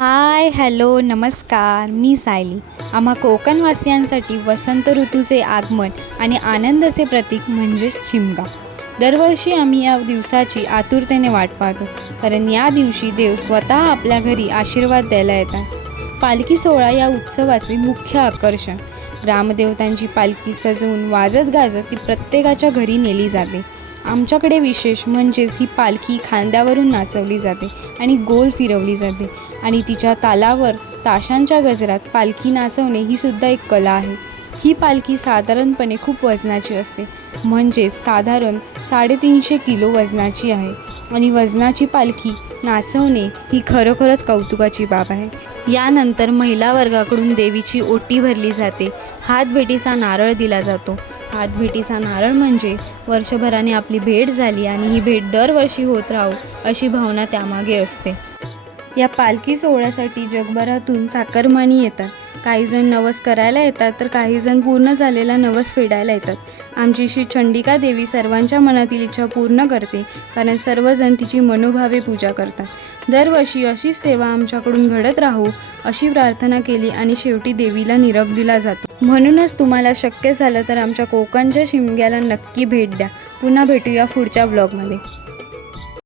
हाय, hello, नमस्कार. मी सायली. आम्हा कोकणवासियांसाठी वसंत ऋतूचे आगमन आणि आनंदाचे प्रतीक म्हणजेच शिमगा. दरवर्षी आम्ही या दिवसाची आतुरतेने वाट पाहतो, कारण या दिवशी देव स्वतः आपल्या घरी आशीर्वाद द्यायला येतात. पालखी सोहळा या उत्सवाचे मुख्य आकर्षण. ग्रामदेवतांची पालखी सजवून वाजत गाजत ती प्रत्येकाच्या घरी नेली जाते. आमच्याकडे विशेष म्हणजेच ही पालखी खांद्यावरून नाचवली जाते आणि गोल फिरवली जाते आणि तिच्या तालावर ताशांच्या गजरात पालखी नाचवणे ही सुद्धा एक कला आहे. ही पालखी साधारणपणे खूप वजनाची असते, म्हणजेच साधारण 350 किलो वजनाची आहे आणि वजनाची पालखी नाचवणे ही खरोखरच कौतुकाची बाब आहे. यानंतर महिला वर्गाकडून देवीची ओटी भरली जाते. हातभेटीचा नारळ दिला जातो. हातभेटीचा नारळ म्हणजे वर्षभराने आपली भेट झाली आणि ही भेट दरवर्षी होत राहो अशी भावना त्यामागे असते. या पालखी सोहळ्यासाठी जगभरातून चाकरमानी येतात. काहीजण नवस करायला येतात तर काहीजण पूर्ण झालेला नवस फेडायला येतात. आमची श्री चंडिका देवी सर्वांच्या मनातील इच्छा पूर्ण करते, कारण सर्वजण तिची मनोभावे पूजा करतात. दरवर्षी अशीच सेवा आमच्याकडून घडत राहो अशी प्रार्थना केली आणि शेवटी देवीला निरोप दिला जातो. म्हणूनच तुम्हाला शक्य झालं तर आमच्या कोकणच्या शिमग्याला नक्की भेट द्या. पुन्हा भेटूया पुढच्या ब्लॉगमध्ये.